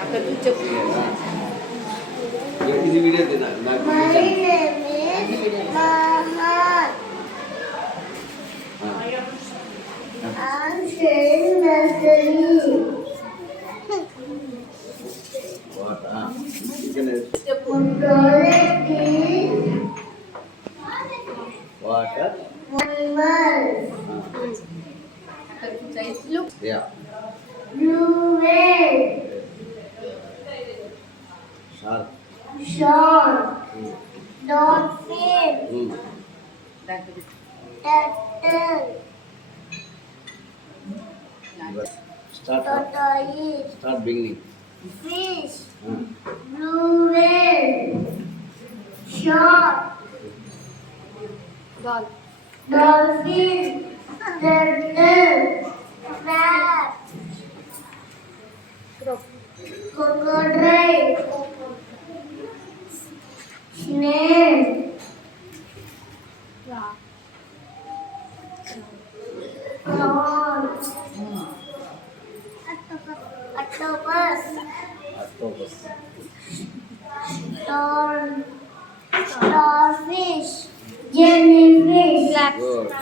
అక్కడ నువ్వు చెప్పు. ఇది వీడియో తిన్నా నాకు water yeah shark Dolphin, turtle, start tortoise, start beginning fish, blue whale, shark, dolphin, turtle, crab, crocodile, snail, prawn, octopus, octopus starfish, jellyfish, good